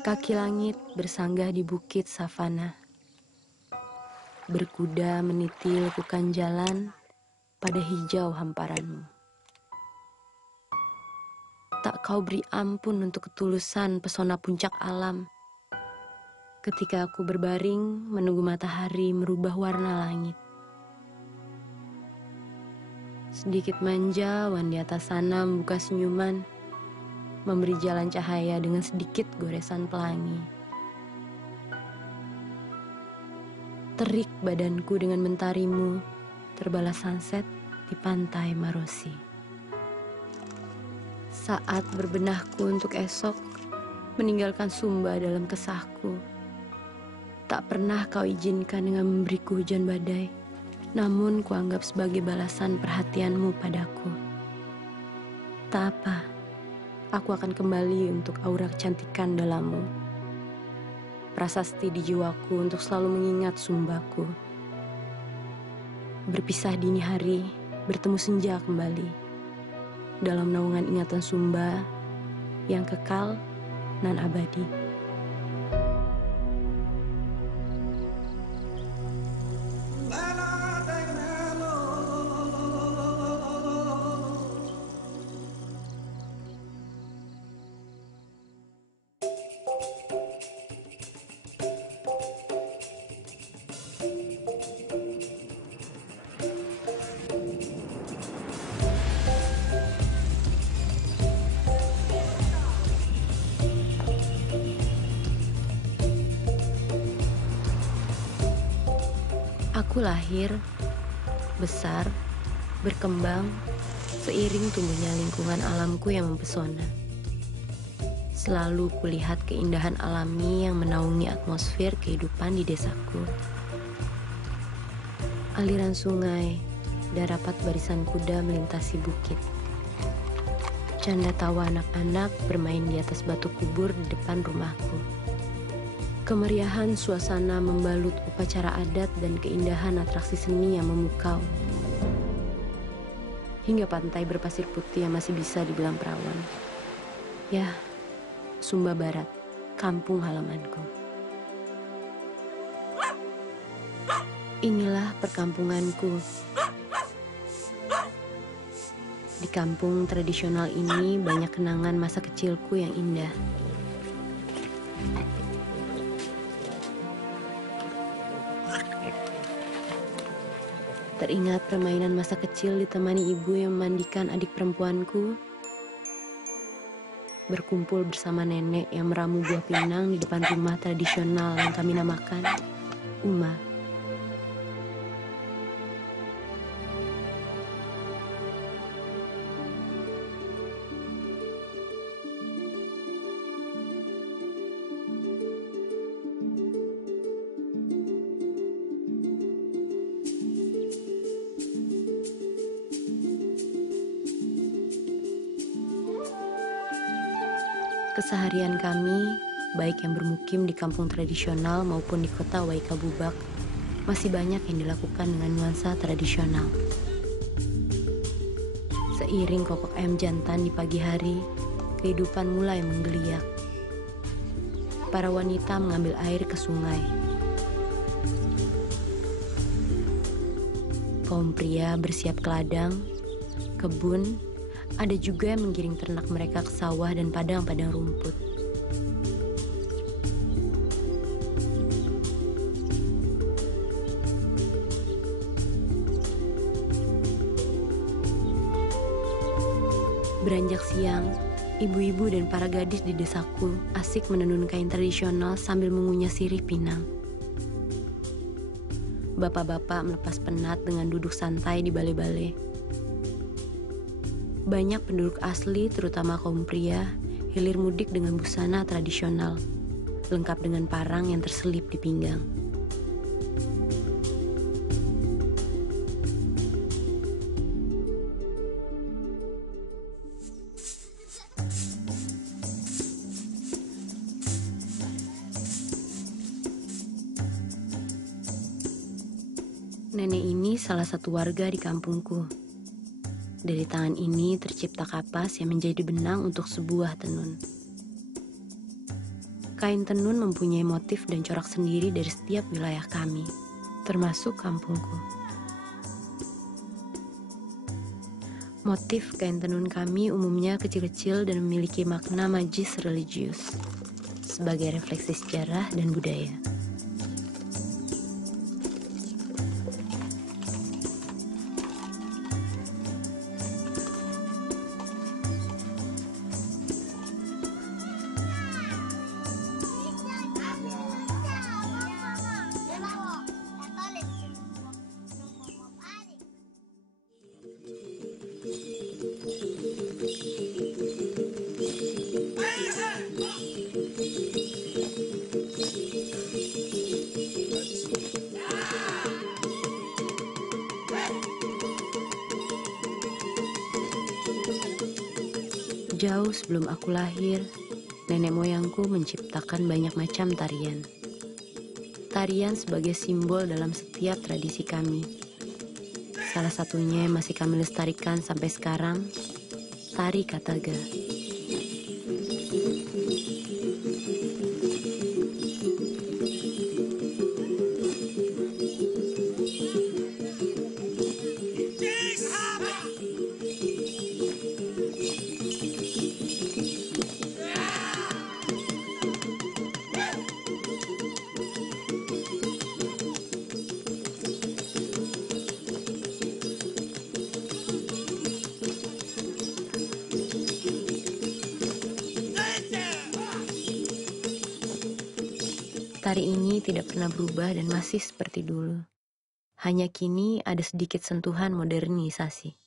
Kaki langit bersanggah di bukit savana. Berkuda meniti lekukan jalan pada hijau hamparanmu. Tak kau beri ampun untuk ketulusan pesona puncak alam. Ketika aku berbaring menunggu matahari merubah warna langit. Sedikit manja, wan di atas sana membuka senyuman, memberi jalan cahaya dengan sedikit goresan pelangi. Terik badanku dengan mentarimu, terbalas sunset di pantai Marosi. Saat berbenahku untuk esok, meninggalkan Sumba dalam kesahku. Tak pernah kau izinkan dengan memberiku hujan badai, namun kuanggap sebagai balasan perhatianmu padaku. Tak apa, aku akan kembali untuk aura kecantikan dalammu. Prasasti di jiwaku untuk selalu mengingat Sumbaku. Berpisah dini hari, bertemu senja kembali. Dalam naungan ingatan Sumba yang kekal nan abadi. Aku lahir, besar, berkembang, seiring tumbuhnya lingkungan alamku yang mempesona. Selalu kulihat keindahan alami yang menaungi atmosfer kehidupan di desaku. Aliran sungai dan rapat barisan kuda melintasi bukit. Canda tawa anak-anak bermain di atas batu kubur di depan rumahku. Kemeriahan suasana membalut upacara adat dan keindahan atraksi seni yang memukau. Hingga pantai berpasir putih yang masih bisa dibilang perawan. Ya, Sumba Barat, kampung halamanku. Inilah perkampunganku. Di kampung tradisional ini banyak kenangan masa kecilku yang indah. Teringat permainan masa kecil ditemani ibu yang memandikan adik perempuanku. Berkumpul bersama nenek yang meramu buah pinang di depan rumah tradisional yang kami namakan Uma. Keseharian kami, baik yang bermukim di kampung tradisional maupun di kota Waikabubak, masih banyak yang dilakukan dengan nuansa tradisional. Seiring kokok ayam jantan di pagi hari, kehidupan mulai menggeliat. Para wanita mengambil air ke sungai. Kaum pria bersiap ke ladang, kebun, ada juga yang menggiring ternak mereka ke sawah dan padang-padang rumput. Beranjak siang, ibu-ibu dan para gadis di desaku asik menenun kain tradisional sambil mengunyah sirih pinang. Bapak-bapak melepas penat dengan duduk santai di balai-balai. Banyak penduduk asli, terutama kaum pria, hilir mudik dengan busana tradisional, lengkap dengan parang yang terselip di pinggang. Nenek ini salah satu warga di kampungku. Dari tangan ini tercipta kapas yang menjadi benang untuk sebuah tenun. Kain tenun mempunyai motif dan corak sendiri dari setiap wilayah kami, termasuk kampungku. Motif kain tenun kami umumnya kecil-kecil dan memiliki makna magis religius sebagai refleksi sejarah dan budaya. Jauh sebelum aku lahir, nenek moyangku menciptakan banyak macam tarian. Tarian sebagai simbol dalam setiap tradisi kami. Salah satunya yang masih kami lestarikan sampai sekarang, tari Kataga. Tari ini tidak pernah berubah dan masih seperti dulu. Hanya kini ada sedikit sentuhan modernisasi.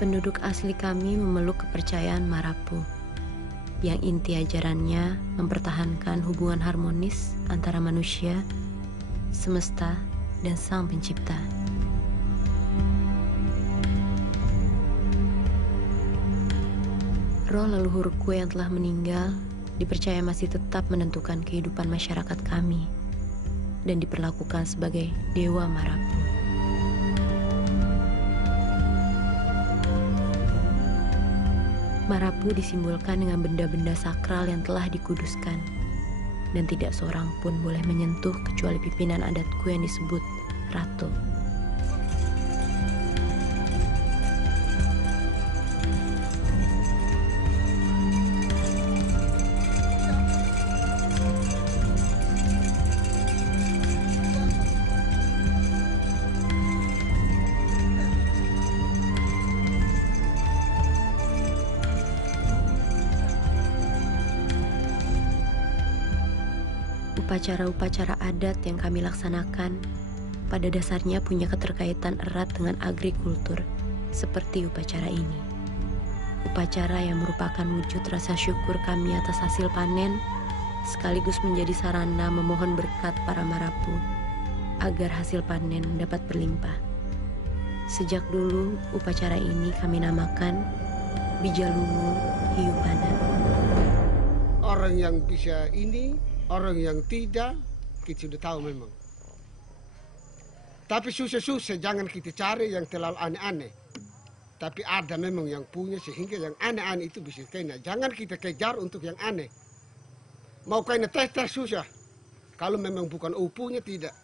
Penduduk asli kami memeluk kepercayaan Marapu, yang inti ajarannya mempertahankan hubungan harmonis antara manusia, semesta, dan Sang Pencipta. Roh leluhurku yang telah meninggal dipercaya masih tetap menentukan kehidupan masyarakat kami dan diperlakukan sebagai Dewa Marapu. Marapu disimbolkan dengan benda-benda sakral yang telah dikuduskan, dan tidak seorang pun boleh menyentuh kecuali pimpinan adatku yang disebut Ratu. Upacara-upacara adat yang kami laksanakan pada dasarnya punya keterkaitan erat dengan agrikultur, seperti upacara ini. Upacara yang merupakan wujud rasa syukur kami atas hasil panen, sekaligus menjadi sarana memohon berkat para Marapu, agar hasil panen dapat berlimpah. Sejak dulu, upacara ini kami namakan Bijalungu Hiupana. Orang yang bisa ini, orang yang tidak, kita sudah tahu memang. Tapi susah-susah jangan kita cari yang terlalu aneh-aneh. Tapi ada memang yang punya sehingga yang aneh-aneh itu bisa kena. Jangan kita kejar untuk yang aneh. Mau kena tes susah. Kalau memang bukan punya tidak.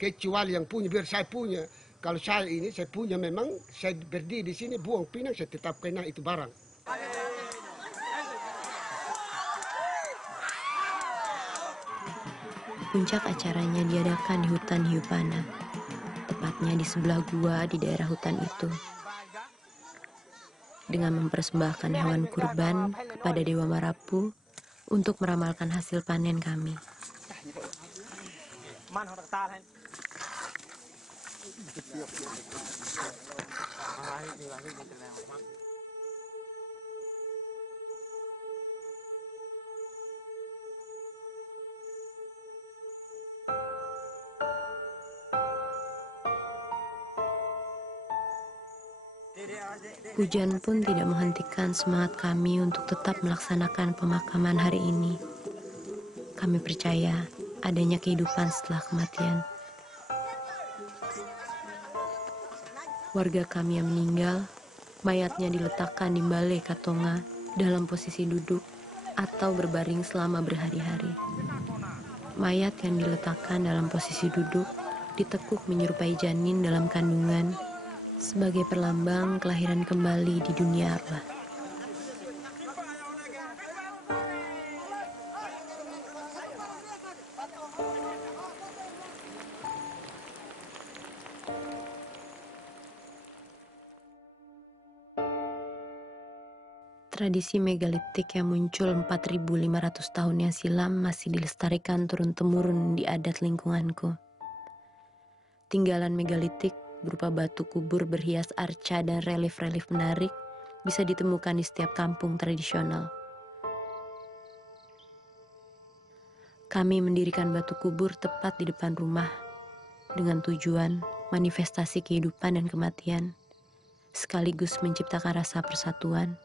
Kecuali yang punya, biar saya punya. Kalau saya ini, saya punya memang, saya berdiri di sini, buang pinang, saya tetap kena itu barang. Puncak acaranya diadakan di hutan Hiu Pana, tepatnya di sebelah gua di daerah hutan itu. Dengan mempersembahkan hewan kurban kepada Dewa Marapu untuk meramalkan hasil panen kami. Hujan pun tidak menghentikan semangat kami untuk tetap melaksanakan pemakaman hari ini. Kami percaya adanya kehidupan setelah kematian. Warga kami yang meninggal, mayatnya diletakkan di Balai Katonga dalam posisi duduk atau berbaring selama berhari-hari. Mayat yang diletakkan dalam posisi duduk ditekuk menyerupai janin dalam kandungan sebagai perlambang kelahiran kembali di dunia arwah. Tradisi megalitik yang muncul 4.500 tahun yang silam masih dilestarikan turun-temurun di adat lingkunganku. Tinggalan megalitik berupa batu kubur berhias arca dan relief-relief menarik bisa ditemukan di setiap kampung tradisional. Kami mendirikan batu kubur tepat di depan rumah dengan tujuan manifestasi kehidupan dan kematian, sekaligus menciptakan rasa persatuan,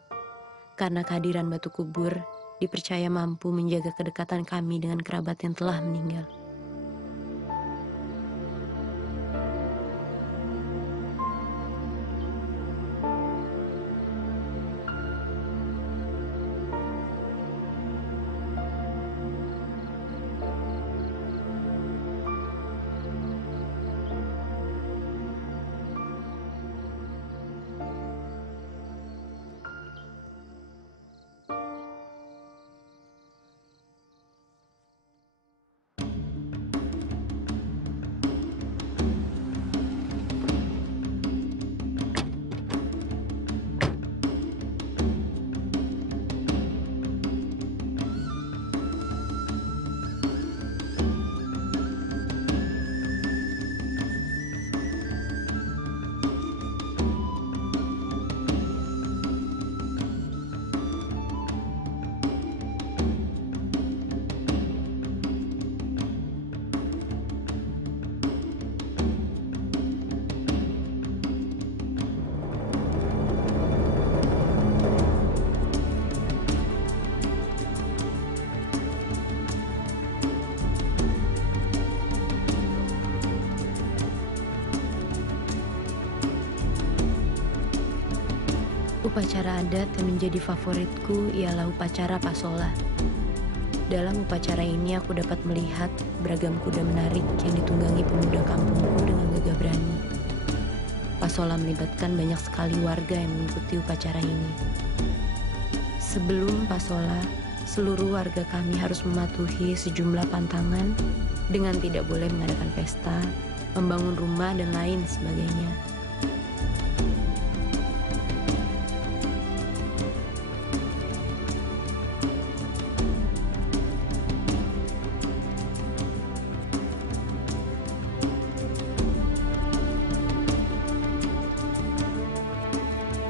karena kehadiran batu kubur dipercaya mampu menjaga kedekatan kami dengan kerabat yang telah meninggal. Upacara adat yang menjadi favoritku ialah upacara pasola. Dalam upacara ini aku dapat melihat beragam kuda menarik yang ditunggangi pemuda kampungku dengan gagah berani. Pasola melibatkan banyak sekali warga yang mengikuti upacara ini. Sebelum pasola, seluruh warga kami harus mematuhi sejumlah pantangan dengan tidak boleh mengadakan pesta, membangun rumah, dan lain sebagainya.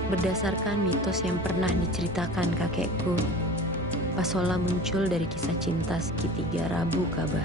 Berdasarkan mitos yang pernah diceritakan kakekku, pasola muncul dari kisah cinta segitiga Rabu Kaba.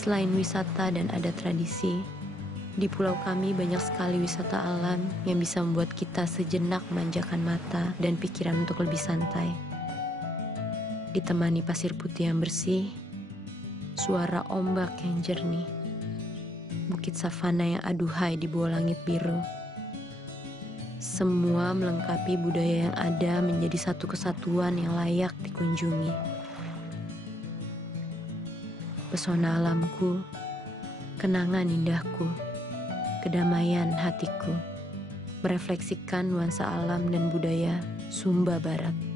Selain wisata dan adat tradisi, di pulau kami banyak sekali wisata alam yang bisa membuat kita sejenak memanjakan mata dan pikiran untuk lebih santai. Ditemani pasir putih yang bersih, suara ombak yang jernih, bukit savana yang aduhai di bawah langit biru. Semua melengkapi budaya yang ada menjadi satu kesatuan yang layak dikunjungi. Pesona alamku, kenangan indahku, kedamaian hatiku, merefleksikan nuansa alam dan budaya Sumba Barat.